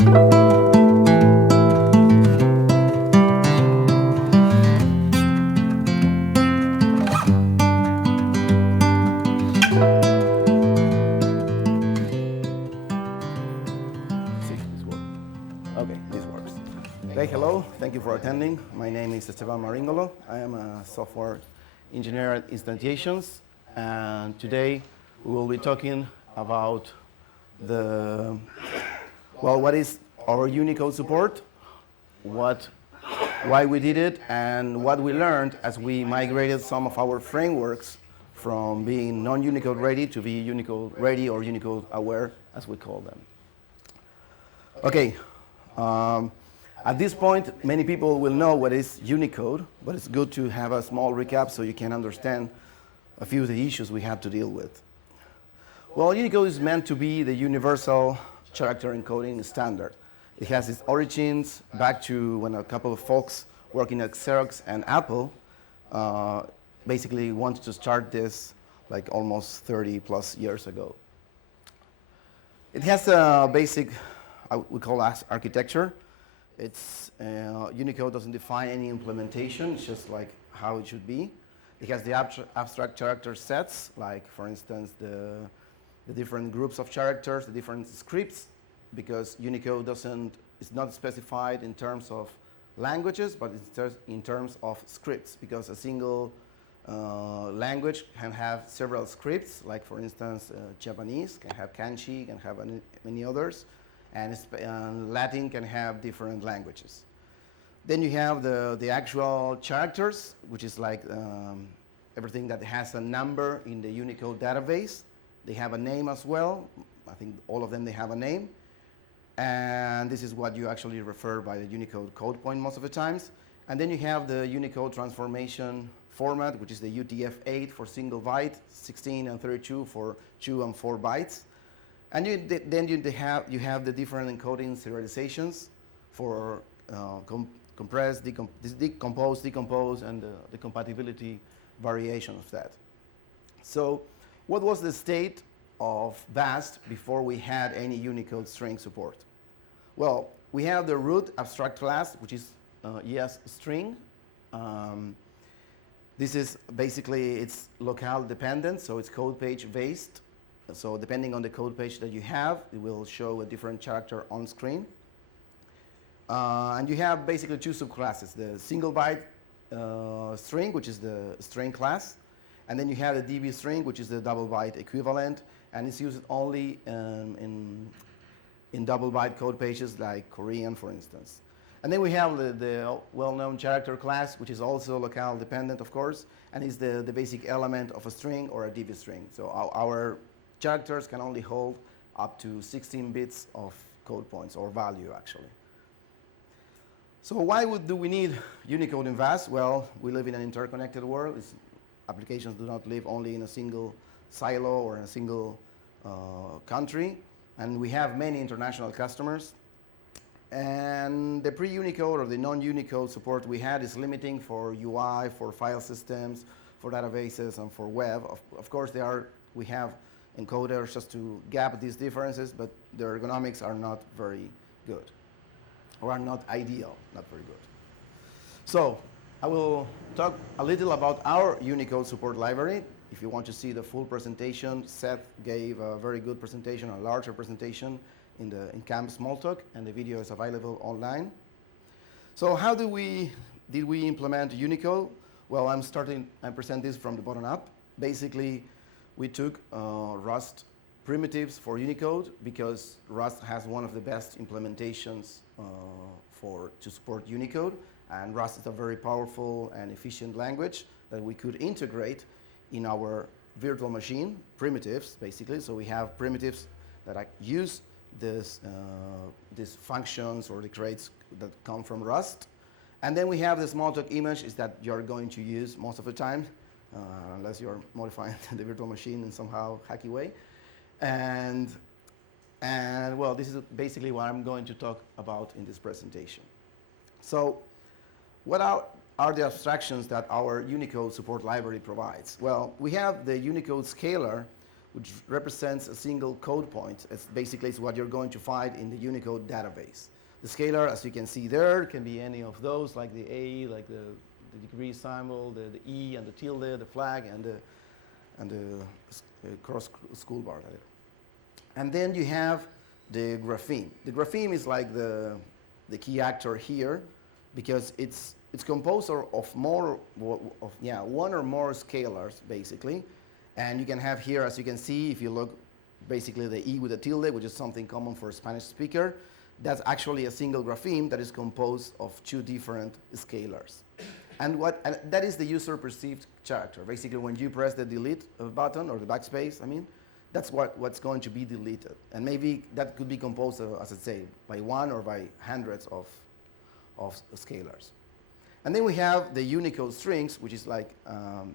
Okay, this works. Okay, hello, thank you for attending. My name is Esteban Maringolo. I am a software engineer at Instantiations, and today we will be talking about what is our Unicode support, why we did it, and what we learned as we migrated some of our frameworks from being non-Unicode ready to be Unicode ready or Unicode aware, as we call them. Okay. At this point, many people will know what is Unicode, but it's good to have a small recap so you can understand a few of the issues we have to deal with. Well, Unicode is meant to be the universal character encoding standard. It has its origins back to when a couple of folks working at Xerox and Apple basically wanted to start this like almost 30 plus years ago. It has a basic we call architecture. It's Unicode doesn't define any implementation. It's just like how it should be. It has the abstract character sets, like for instance the different groups of characters, the different scripts, because Unicode is not specified in terms of languages, but it's in terms of scripts, because a single language can have several scripts, like for instance Japanese can have kanji, can have many others. And Latin can have different languages. Then you have the actual characters, which is like everything that has a number in the Unicode database. They have a name as well. I think all of them, they have a name. And this is what you actually refer by the Unicode code point most of the times. And then you have the Unicode transformation format, which is the UTF-8 for single byte, 16 and 32 for 2 and 4 bytes. And then you have the different encoding serializations for compress, decompose, and the compatibility variation of that. So what was the state of BAST before we had any Unicode string support? Well, we have the root abstract class, which is ES-string. This is basically, it's locale dependent, so it's code page based. So depending on the code page that you have, it will show a different character on screen. And you have basically two subclasses, the single byte string, which is the string class, and then you have the DB string, which is the double byte equivalent, and it's used only in double byte code pages like Korean, for instance. And then we have the well-known character class, which is also locale dependent, of course, and is the basic element of a string or a DB string. So our characters can only hold up to 16 bits of code points, or value, actually. So why do we need Unicode in VAST? Well, we live in an interconnected world. Applications do not live only in a single silo or in a single country. And we have many international customers. And the pre-Unicode or the non-Unicode support we had is limiting for UI, for file systems, for databases, and for web. Of course, we have encoders just to gap these differences, but the ergonomics are not very good, or are not ideal, not very good. So I will talk a little about our Unicode support library. If you want to see the full presentation, Seth gave a very good presentation, a larger presentation in Camp Smalltalk, and the video is available online. So how did we implement Unicode? Well, I present this from the bottom up. Basically, we took Rust primitives for Unicode because Rust has one of the best implementations to support Unicode, and Rust is a very powerful and efficient language that we could integrate in our virtual machine primitives, basically. So we have primitives that use these functions or the crates that come from Rust. And then we have the Smalltalk image is that you're going to use most of the time, unless you're modifying the virtual machine in somehow hacky way. And well, this is basically what I'm going to talk about in this presentation. So what are the abstractions that our Unicode support library provides? Well, we have the Unicode scalar, which represents a single code point. It's basically what you're going to find in the Unicode database. The scalar, as you can see there, can be any of those, like the A, like the degree symbol, the E, and the tilde, the flag, and the cross school bar later. And then you have the grapheme. The grapheme is like the key actor here, because it's composed of one or more scalars, basically. And you can have here, as you can see, if you look, basically the E with a tilde, which is something common for a Spanish speaker. That's actually a single grapheme that is composed of two different scalars. And that is the user perceived character. Basically, when you press the delete button, or the backspace, I mean, that's what's going to be deleted. And maybe that could be composed, as I say, by one or by hundreds of scalars. And then we have the Unicode strings, which is like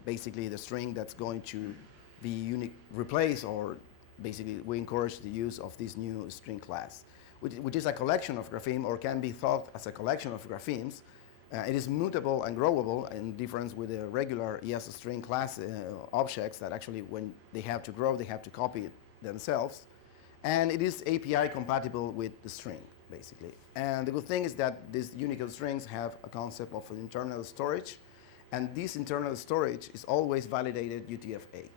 basically the string that's going to be replaced, or basically we encourage the use of this new string class, which is a collection of grapheme, or can be thought as a collection of graphemes. It is mutable and growable, in difference with the regular ES string class objects that actually, when they have to grow, they have to copy it themselves. And it is API compatible with the string, basically. And the good thing is that these Unicode strings have a concept of an internal storage, and this internal storage is always validated UTF-8.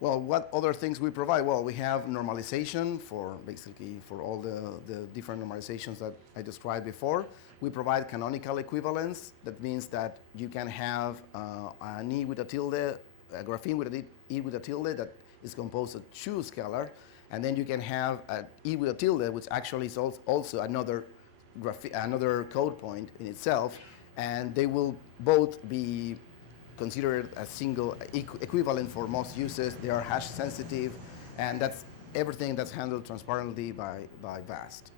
Well, what other things we provide? Well, we have normalization for all the different normalizations that I described before. We provide canonical equivalence. That means that you can have an E with a tilde, a grapheme with an E with a tilde that is composed of two scalar, and then you can have an E with a tilde, which actually is also another code point in itself, and they will both be considered a single equivalent for most uses. They are hash sensitive, and that's everything that's handled transparently by VAST.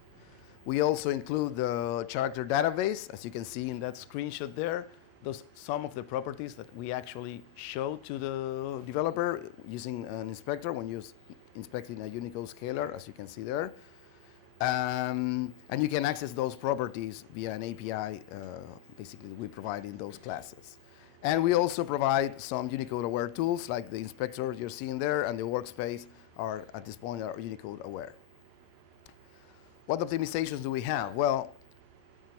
We also include the character database, as you can see in that screenshot there. Some of the properties that we actually show to the developer using an inspector when you're inspecting a Unicode scalar, as you can see there. And you can access those properties via an API, basically, we provide in those classes. And we also provide some Unicode-aware tools, like the inspector you're seeing there, and the workspace are, at this point, are Unicode-aware. What optimizations do we have? Well,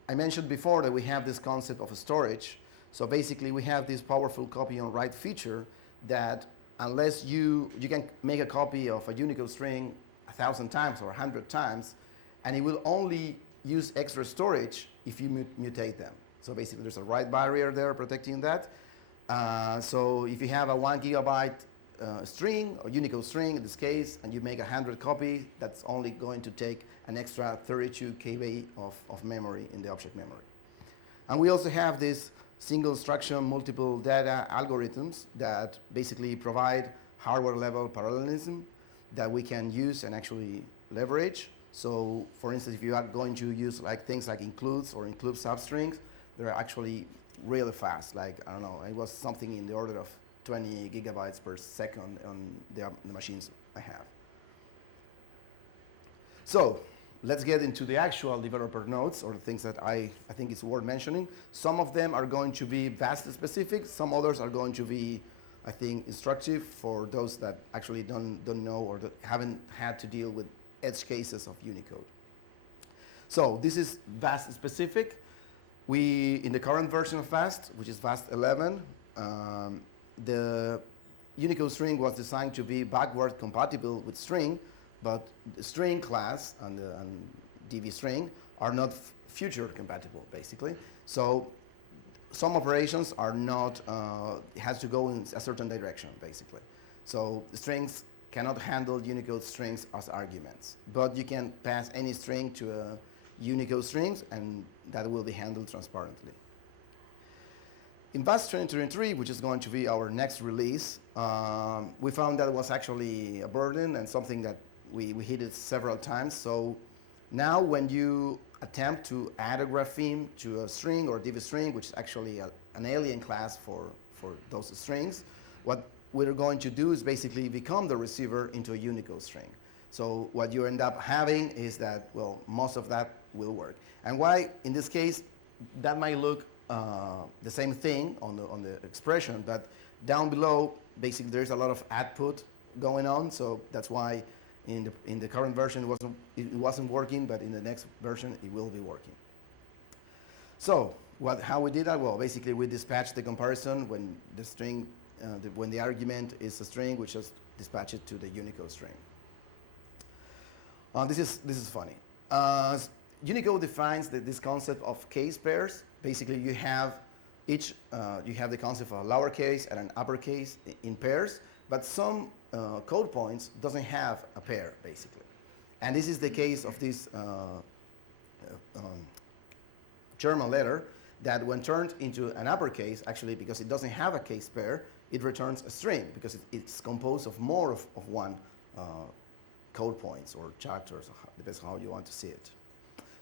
I mentioned before that we have this concept of a storage. So basically, we have this powerful copy on write feature that, unless you can make a copy of a Unicode string 1,000 times or 100 times, and it will only use extra storage if you mutate them. So basically, there's a write barrier there protecting that. So if you have a 1 gigabyte string, or Unicode string in this case, and you make 100 copies, that's only going to take an extra 32 KB of memory in the object memory. And we also have this single instruction, multiple data algorithms that basically provide hardware level parallelism that we can use and actually leverage. So for instance, if you are going to use things like includes or include substrings, they're actually really fast. Like, I don't know, it was something in the order of 20 gigabytes per second on the machines I have. So let's get into the actual developer notes, or the things that I think it's worth mentioning. Some of them are going to be VAST specific. Some others are going to be, I think, instructive for those that actually don't know or that haven't had to deal with edge cases of Unicode. So this is VAST specific. In the current version of VAST, which is VAST 11, the Unicode string was designed to be backward compatible with string, but the string class and DV string are not future compatible, basically. So some operations are not, it has to go in a certain direction, basically. So the strings cannot handle Unicode strings as arguments, but you can pass any string to a Unicode strings, and that will be handled transparently. In VAST 2023, which is going to be our next release, we found that it was actually a burden and something that we hit it several times. So now when you attempt to add a grapheme to a string or div string, which is actually an alien class for those strings, what we're going to do is basically become the receiver into a Unicode string. So what you end up having is that, well, most of that will work. And why, in this case, that might look the same thing on the expression, but down below, basically there's a lot of output going on, so that's why in the current version it wasn't working, but in the next version it will be working. So how we did that? Well, basically we dispatch the comparison when the string, when the argument is a string, we just dispatch it to the Unicode string. This is funny. Unicode defines this concept of case pairs. Basically, you have the concept of a lowercase and an uppercase in pairs, but some code points doesn't have a pair, basically. And this is the case of this German letter that when turned into an uppercase, actually because it doesn't have a case pair, it returns a string because it's composed of more of one code points or characters, depends on how you want to see it.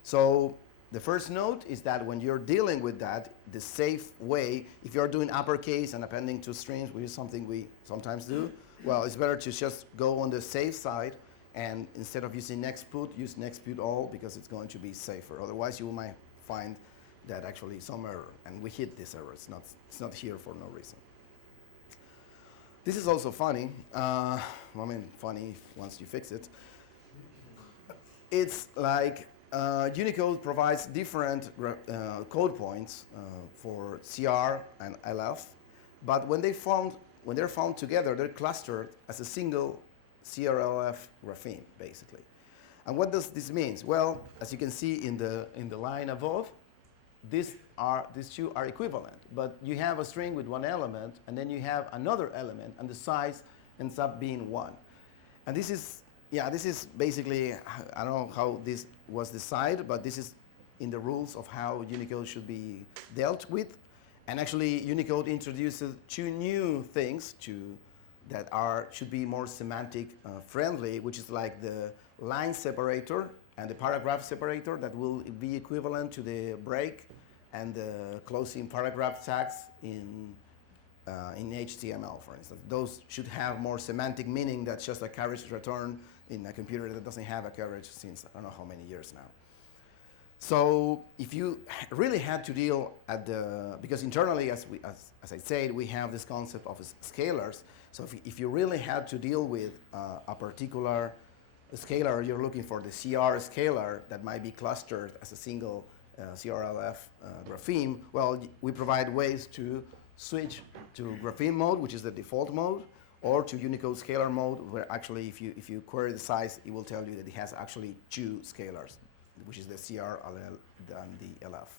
So the first note is that when you're dealing with that, the safe way, if you're doing uppercase and appending to strings, which is something we sometimes do, well, it's better to just go on the safe side, and instead of using next put, use next put all, because it's going to be safer. Otherwise, you might find that actually some error, and we hit this error. It's not here for no reason. This is also funny. I mean, funny once you fix it. It's like Unicode provides different code points for CR and LF, but when they're found together, they're clustered as a single CRLF grapheme, basically. And what does this mean? Well, as you can see in the line above, these two are equivalent, but you have a string with one element, and then you have another element, and the size ends up being 1. And this is basically, I don't know how this was decided, but this is in the rules of how Unicode should be dealt with. And actually, Unicode introduces 2 new things that should be more semantic friendly, which is like the line separator and the paragraph separator that will be equivalent to the break and the closing paragraph tags in HTML, for instance. Those should have more semantic meaning than just a carriage return in a computer that doesn't have a carriage since I don't know how many years now. So if you really had to deal because internally, as I said, we have this concept of scalars. So if you really had to deal with a particular scalar, you're looking for the CR scalar that might be clustered as a single CRLF grapheme, well, we provide ways to switch to grapheme mode, which is the default mode, or to Unicode scalar mode, where actually if you query the size, it will tell you that it has actually 2 scalars, which is the CR and the LF.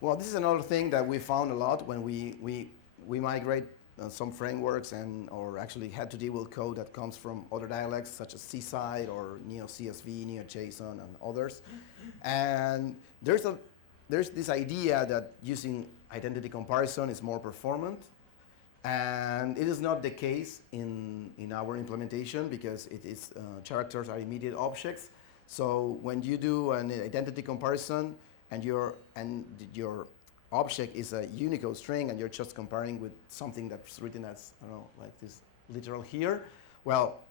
Well, this is another thing that we found a lot when we migrate some frameworks or actually had to deal with code that comes from other dialects such as C-Side or Neo-CSV, Neo-JSON, and others. And there's this idea that using identity comparison is more performant. And it is not the case in our implementation because characters are immediate objects. So when you do an identity comparison and your object is a Unicode string and you're just comparing with something that's written as, I don't know, like this literal here, well,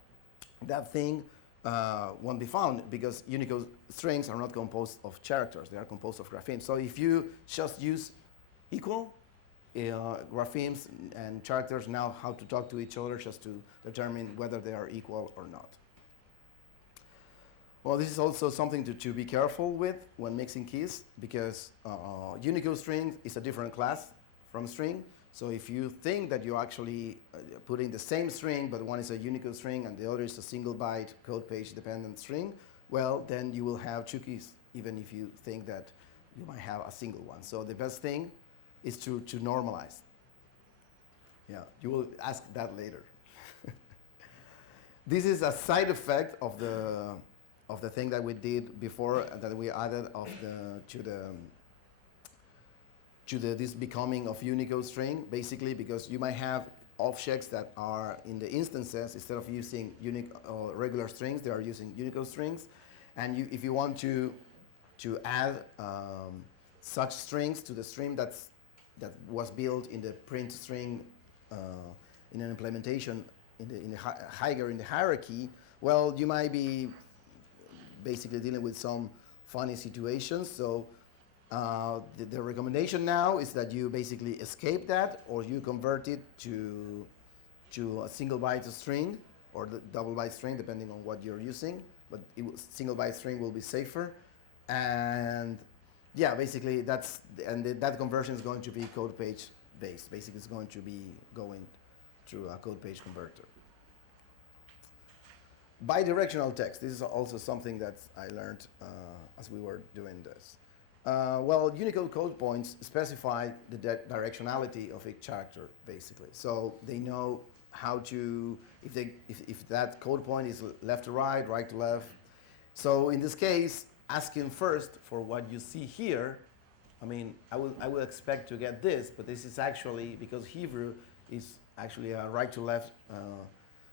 that thing won't be found because Unicode strings are not composed of characters, they are composed of graphemes. So if you just use equal, graphemes and characters know how to talk to each other just to determine whether they are equal or not. Well, this is also something to be careful with when mixing keys because Unicode string is a different class from string. So if you think that you're actually putting the same string, but one is a Unicode string and the other is a single byte code page dependent string, well, then you will have 2 keys, even if you think that you might have a single one. So the best thing is to normalize. Yeah, you will ask that later. This is a side effect of the thing that we did before that we added to this becoming of Unicode string, basically because you might have objects that are in the instances, instead of using regular strings, they are using Unicode strings. And if you want to add such strings to the string that was built in the print string in an implementation higher in the hierarchy, well, you might be basically dealing with some funny situations. So The recommendation now is that you basically escape that, or you convert it to a single byte string or the double byte string, depending on what you're using. But single byte string will be safer. And yeah, basically that conversion is going to be code page based. Basically, it's going to be going through a code page converter. Bidirectional text. This is also something that I learned as we were doing this. Well, Unicode code points specify the directionality of each character, basically. So they know how to, if that code point is left to right to left. So in this case, asking first for what you see here, I mean, I will expect to get this, but this is actually, because Hebrew is actually a right to left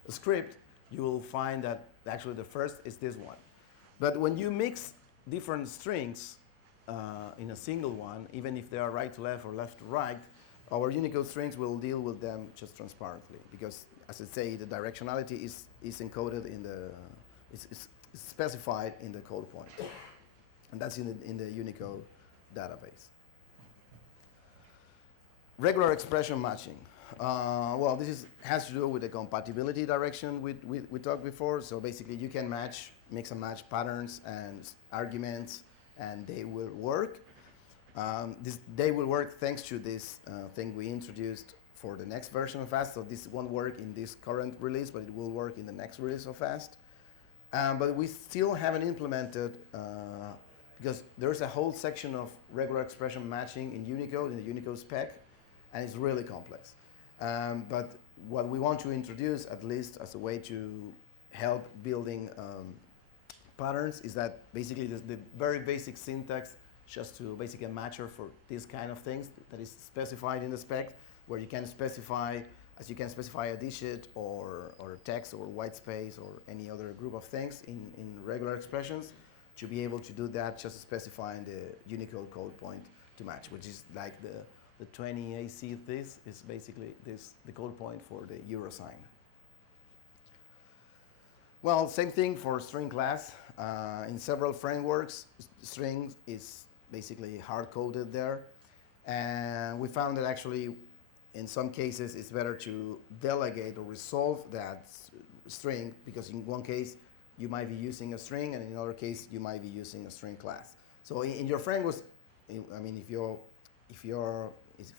script, you will find that actually the first is this one. But when you mix different strings in a single one, even if they are right to left or left to right, our Unicode strings will deal with them just transparently, because, as I say, the directionality is encoded in the, is specified in the code point, and that's in the Unicode database. Regular expression matching. Well, this has to do with the compatibility direction we talked before. So basically, you can mix and match patterns and arguments, and they will work. They will work thanks to this thing we introduced for the next version of FAST. So this won't work in this current release, but it will work in the next release of FAST. But we still haven't implemented, because there's a whole section of regular expression matching in Unicode, in the Unicode spec, and it's really complex. But what we want to introduce, at least as a way to help building patterns, is that basically the very basic syntax, just to basically a matcher for these kind of things that is specified in the spec, where you can specify, as you can specify a digit or text or white space or any other group of things in regular expressions, to be able to do that, just specifying the Unicode code point to match, which is like the 20 AC. This is basically the code point for the euro sign. Well, same thing for string class. In several frameworks, string is basically hard-coded there. And we found that actually, in some cases, it's better to delegate or resolve that string, because in one case, you might be using a string, and in another case, you might be using a string class. So in your frameworks, I mean, if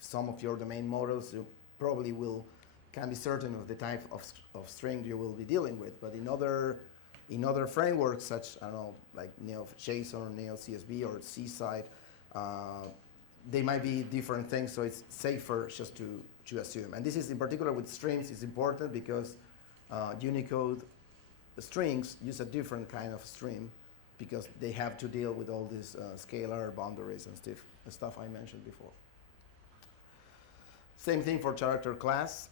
some of your domain models, you probably can be certain of the type of string you will be dealing with. But in other frameworks, such, I don't know, like Neo.json or Neo.csv or Seaside, they might be different things, so it's safer just to assume. And this is in particular with strings, it's important because Unicode strings use a different kind of string, because they have to deal with all these scalar boundaries and stuff I mentioned before. Same thing for character class.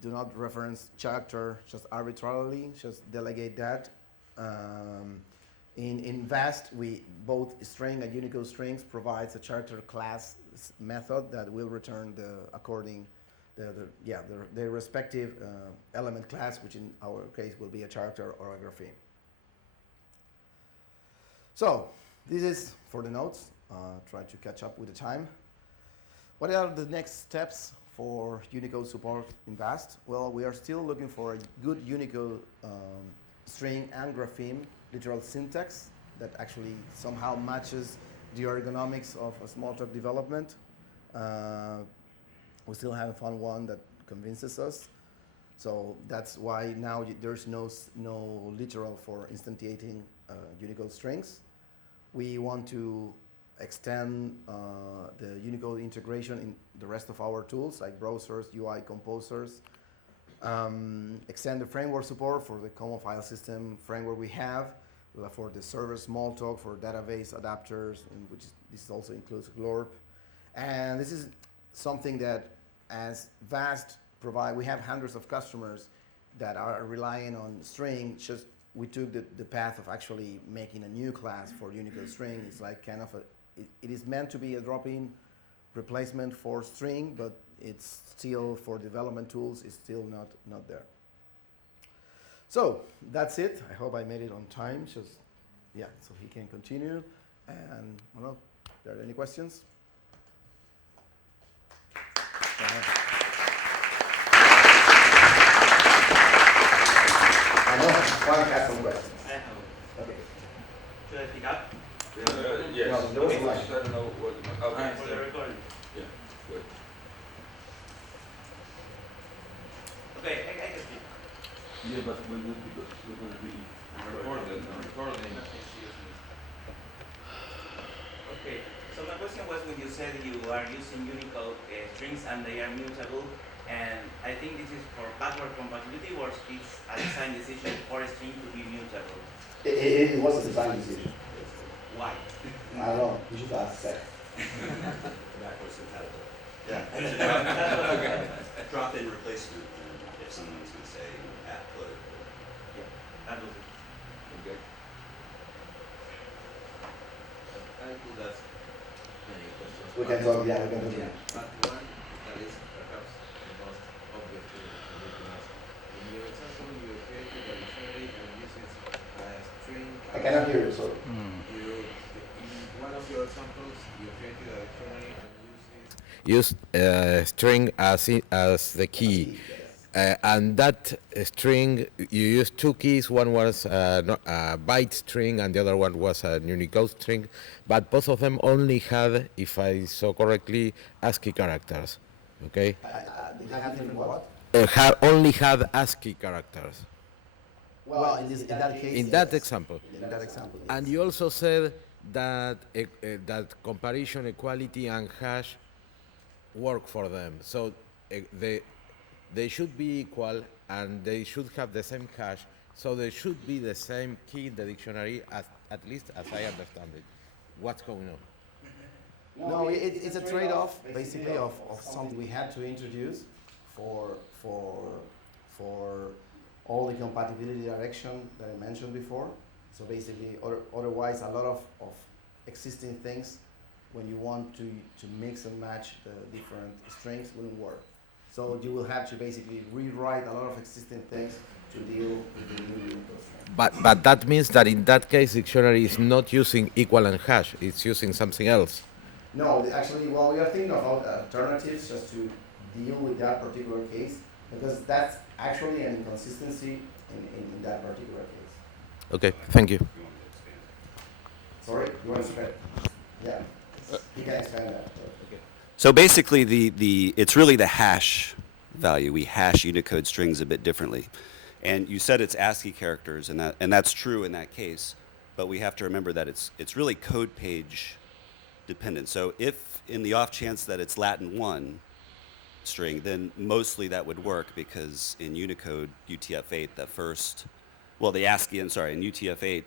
Do not reference character just arbitrarily, just delegate that. In VAST, both string and Unicode strings provides a character class method that will return their respective element class, which in our case will be a character or a grapheme. So this is for the notes. Try to catch up with the time. What are the next steps for Unicode support in VAST? Well, we are still looking for a good Unicode string and grapheme literal syntax that actually somehow matches the ergonomics of a Smalltalk development. We still haven't found one that convinces us. So that's why now there's no literal for instantiating Unicode strings. We want to extend the Unicode integration in the rest of our tools, like browsers, UI composers. Extend the framework support for the common file system framework we have, for the server Smalltalk, for database adapters, and this also includes Glorp. And this is something that, as VAST provide, we have hundreds of customers that are relying on string. Just we took the path of actually making a new class for Unicode string. It's like kind of it is meant to be a drop-in replacement for string, but it's still, for development tools, it's still not there. So that's it. I hope I made it on time. So he can continue. And Are there any questions? I know one has some questions. I have. Okay. Should I pick up? Yes. Well, there was Okay, one. I don't know what. Okay. For the recording. Yeah. Good. Okay, I can speak. Yeah, but we're going to be recording. Okay, so my question was when you said you are using Unicode strings and they are mutable, and I think this is for backward compatibility, or it's a design decision for a string to be mutable. It was a design decision. Why? I don't know. You should ask Seth. Backwards compatible. Yeah. It's a drop-in replacement. If someone's going to say at put. Yeah, that was it. Okay. I could ask many questions. We can talk, yeah, we can talk. Yeah, but one that is perhaps the most obvious thing that you can ask. In your example, you created a dictionary and used it as a string. I cannot hear you, sorry. In one of your examples, you created a dictionary and use string as the key. And that string, you use two keys. One was a byte string and the other one was a Unicode string. But both of them only had, if I saw correctly, ASCII characters. Okay? They have different what? Only had ASCII characters. Well, in that case, In that example. In that example, yes. And you also said that that comparison, equality, and hash work for them. So they should be equal and they should have the same hash. So they should be the same key in the dictionary, at least as I understand it. What's going on? No, it's a trade-off, basically, of something we had to introduce for all the compatibility direction that I mentioned before. So basically, otherwise, a lot of existing things, when you want to mix and match the different strings, wouldn't work. So you will have to basically rewrite a lot of existing things to deal with the new Unicode string. But that means that in that case, dictionary is not using equal and hash. It's using something else. No, actually, well, we are thinking about alternatives just to deal with that particular case, because that's actually an inconsistency in that particular case. Okay, thank you. Sorry, you want to expand? Yeah, you can expand that. So basically, it's really the hash value. We hash Unicode strings a bit differently. And you said it's ASCII characters, and that's true in that case. But we have to remember that it's really code page dependent. So if in the off chance that it's Latin 1 string, then mostly that would work, because in Unicode UTF-8, the ASCII, in UTF-8,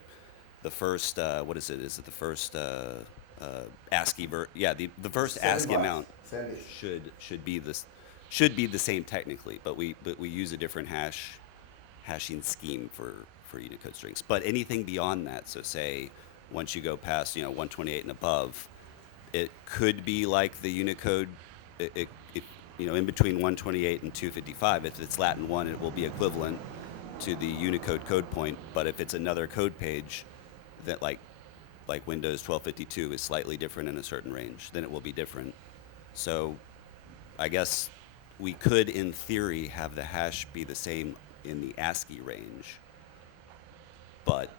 the first, what is it? Is it the first ASCII the first ASCII amount should be the same technically, but we use a different hashing scheme for Unicode strings. But anything beyond that, so say once you go past 128 and above, it could be like the Unicode, in between 128 and 255. If it's Latin 1, it will be equivalent to the Unicode code point. But if it's another code page that like Windows 1252 is slightly different in a certain range, then it will be different. So I guess we could, in theory, have the hash be the same in the ASCII range. But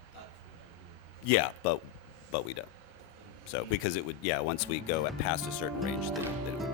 but we don't. So because it would, once we go past a certain range, then it would